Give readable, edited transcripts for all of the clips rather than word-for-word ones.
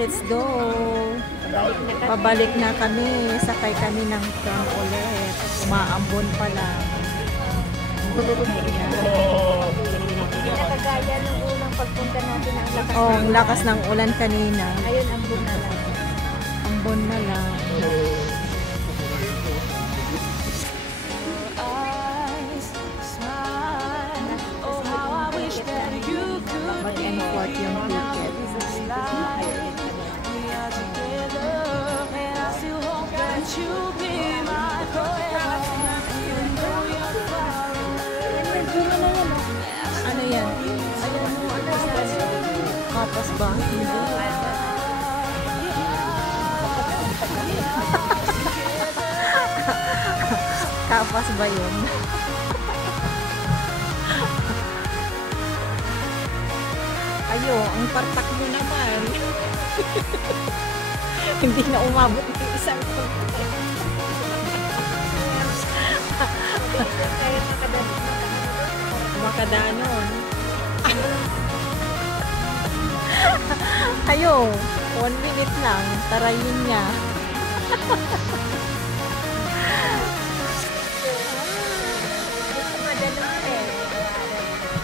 let's go. Pabalik na kami. Sakay kami ng tram ulit. Umaambon pa lang. Hindi na kagaya nung unang pagpunta natin ang lakas. Oh, ang lakas ng ulan kanina. Ayun, ambon na lang. Ambon na lang. Mag-import yung ticket. Ano yan? Kapas ba? Kapas ba yun? Ayo, ang partak mo naman. Hindi na umabot ng isang makadanon. Ayo, 1 minute lang. Tarayin niya.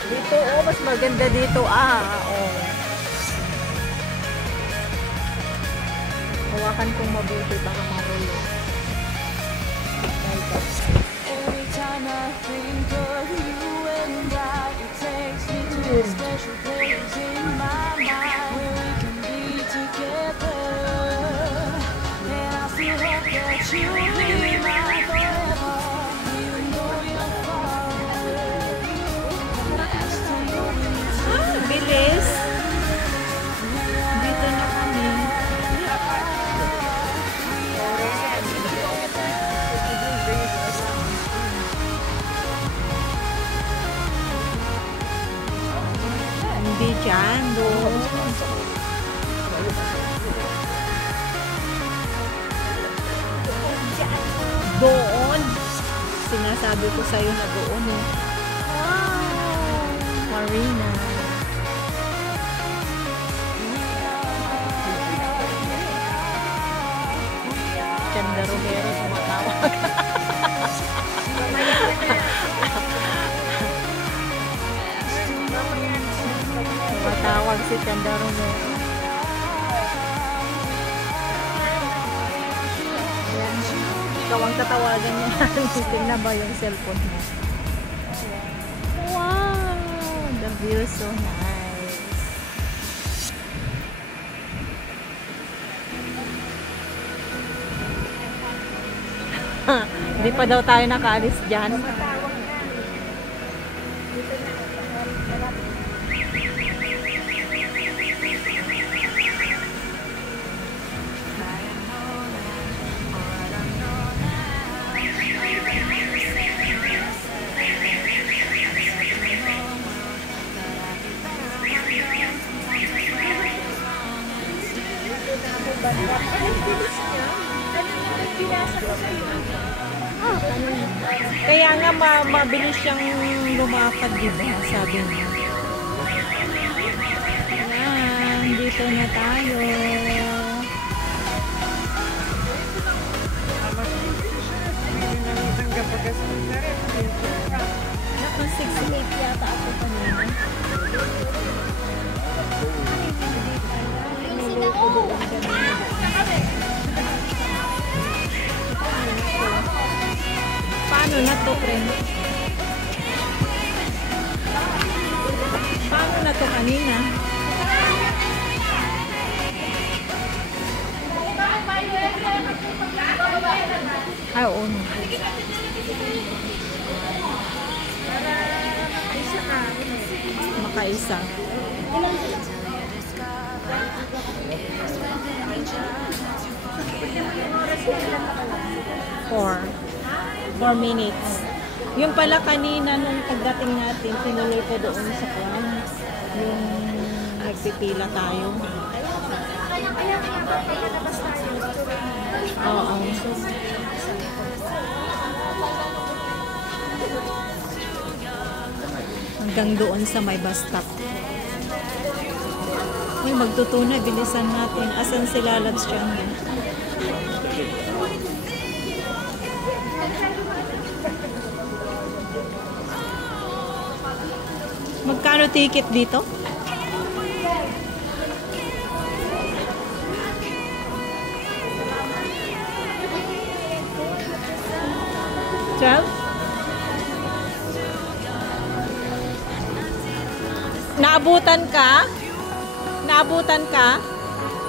Dito, oh, mas maganda dito. Oh. Hawakan kong mabuti, baka marulog. Every time I think of you and I, it takes me to a special place in my mind where we can be together. And I still hope that you'll be mine forever, even though you're far away. Bilis. Dito na kami. Hindi dyan, doon. Doon. Sinasabi ko sa'yo na doon eh. Wow! Marina. Chanda Romero tumatawag. Tumatawag si Chanda Romero. Ayan. Ikaw ang tatawagan niya. Tingnan ba yung cellphone mo? Wow! The view is so nice. Hindi pa daw tayo nakaalis dyan. Kaya nga mabilis siyang lumakad, diba? Sabi niya. Ayan, dito na tayo. Naka-6 yata ako kanina. Paano na to, friend? Paano na to kanina? Ay, oo. Makaisa. 4 minutes. Yung pala kanina nung pagdating natin, tinuloy ko doon sa kwan. Yung nagpipila tayo. Oo. Hanggang doon sa may bus stop. Uy, magtutunay. Bilisan natin. Asan sila Labs Chanda? Magkano ticket dito? Chel? Naabutan ka? Naabutan ka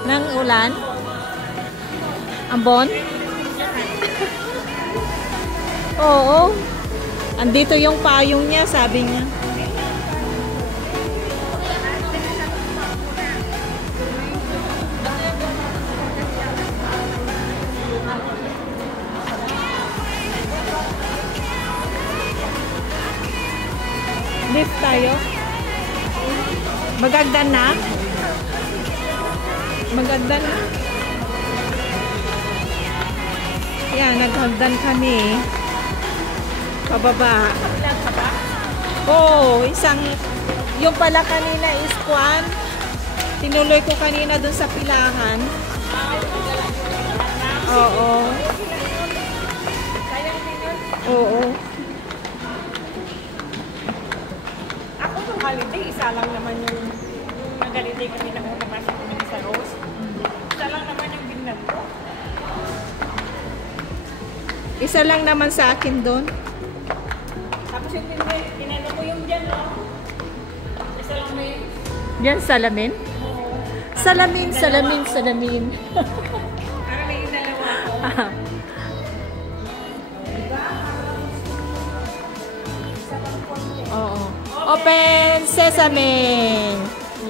ng ulan? Ambon? Oo. Andito yung payong niya, sabi niya. Lift tayo. Magagdan na? Magagdan na? Yan, naghagdan kami. Pababa. Oo, isang, yung pala kanina is kwan. Tinuloy ko kanina dun sa pilahan. Oo. Oo. Ako nung holiday, isa lang naman yung nag-holiday kami na pumasok kami sa Rose. Isa lang naman yung binag ko. Isa lang naman sa akin doon. Tapos yung tinalo ko yung dyan, no? Isa lang may... Diyan, salamin? Salamin, salamin, salamin. Para may dalawa ako. Oo. Open sesame.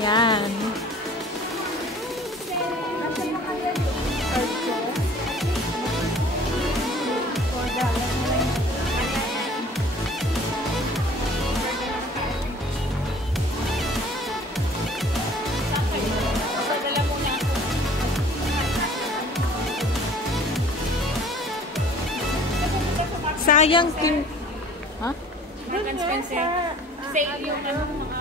Yan. Sayang kin... Ha? Sale yung ano, mga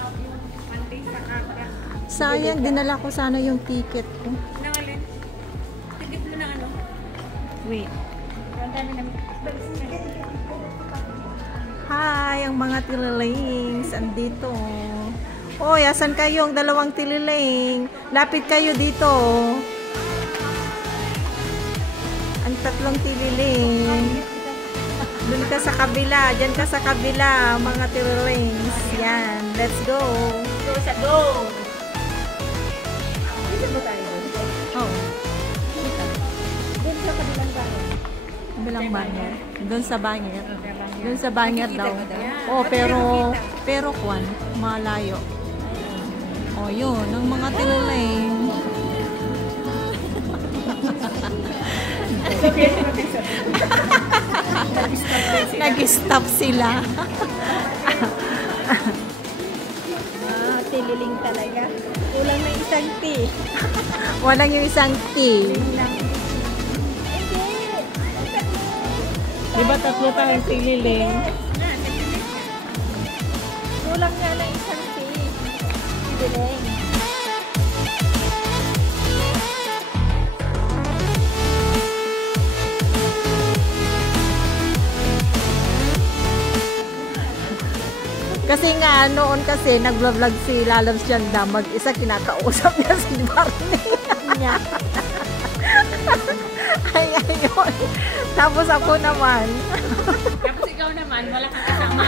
panty sa kakra. Sayang, dinala ko sana yung ticket ko. Nangalin. Tigit mo na ano. Wait. Ang dami namin. Hi, ang mga tililings. Andito. Oy, asan kayo? Ang dalawang tililing. Lapit kayo dito. Ang tatlong tililing. Doon ka sa kabila. Diyan ka sa kabila. Mga tililings. Yan. Let's go. Go sa go! Dito ba tayo? Oh. Doon sa kabilang bahay. Kabilang banner. Doon sa banner. Doon sa banner daw. Oh, pero kwan, malayo. Oh, yun. Ang mga tililing. Nag-stop sila. Tililing talaga. Kulang na isang tea. Walang yung isang tea. Di ba tatlo tayong tililing? Kulang nga na isang tea. Tililing. Kasi nga, noon kasi, nag-vlog si Lalabs Chanda, mag-isa kinakausap niya si Barney. Ay, ayun. Tapos ako naman. Tapos ikaw naman, wala kang kasama.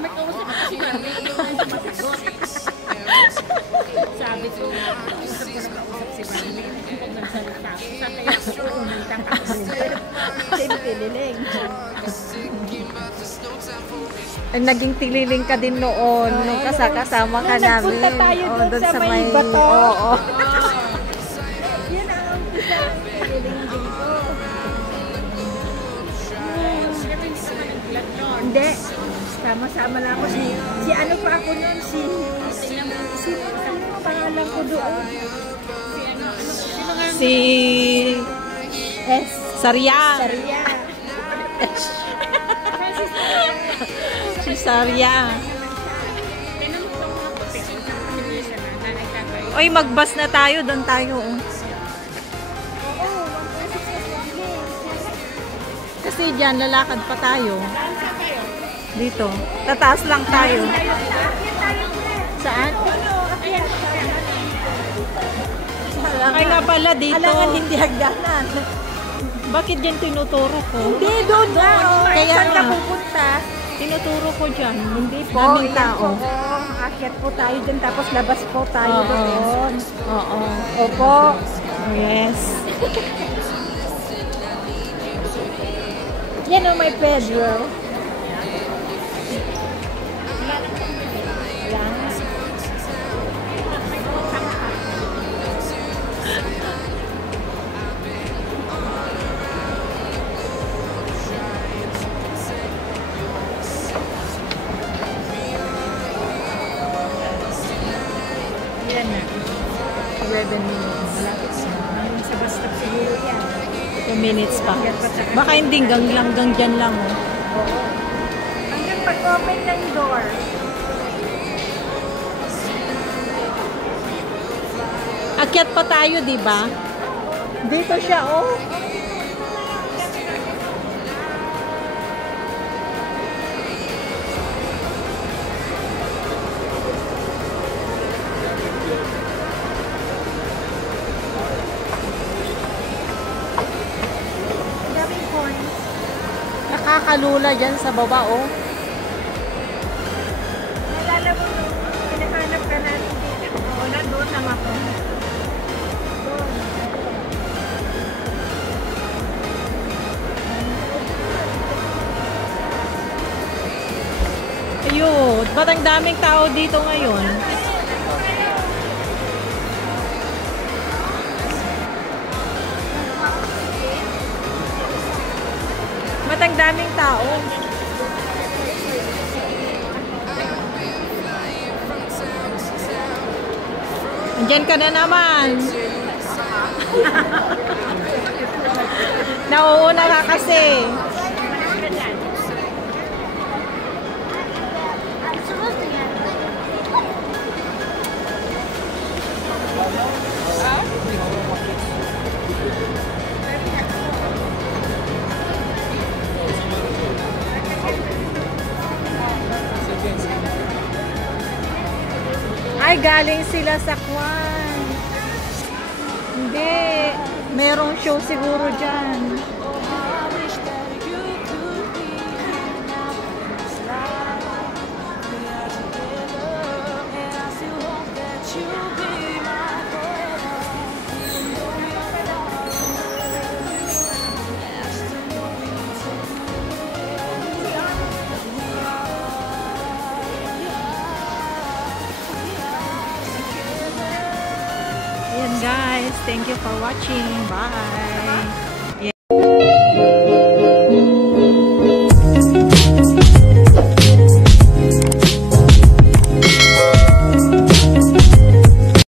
May kausap ako si Marley. Sabi ko na, gusto ko na kausap si Marley. Kung nagsalita ako, sa kaya ako umintang ako. Tililing. Naging tililing ka din noon, nung kasama ka namin. Nagpunta tayo Oh, doon doon sa may bato. Oo. Yan ang umpisa ng tililing din ko. Hindi. Sama-sama lang ako. Si ano pa ako nun? Si ano pangalan ko doon? Si S. Saria. Saria. Si Sarya. Oy, magbas na tayo. Doon tayo. Oh. Kasi dyan, lalakad pa tayo. Dito. Tataas lang tayo. Saan? Ay nga pala dito. Alangan hindi hagdanan. Bakit dyan tinuturo ko? Hindi, doon na. Kaya Saan ka nga. pupunta? Tinuturo ko dyan. Hindi po. Daming Ilan tao. po. Akyat po tayo dyan, tapos labas po tayo Oo. doon. Oo. Opo. Yes. Yan ang may Pedro. Yan na. 11 minutes. Malapit na. Sa bus stop siguro yan. 2 minutes pa. Baka hindi hanggang dyan lang. Oh. Hanggang pag-open ng door. Akyat pa tayo, di ba? Dito siya, oh. Daming coins. Nakakalula dyan sa baba, oh. Nalala mo nung hinahanap ka namin dito. Oo, nandun lang ako. Doon. Ayun. Ba't ang daming tao dito ngayon? Ba't ang daming tao? Andiyan ka na naman. Nauuna ka kasi. Ay, galing sila sa Kwan. Hindi. Merong show siguro dyan. I wish that you could be here now. It's like we are together, and I still hope that you'll be my forever. Even though we are far away, I still know we need to be Ayan guys, thank you for watching. Bye!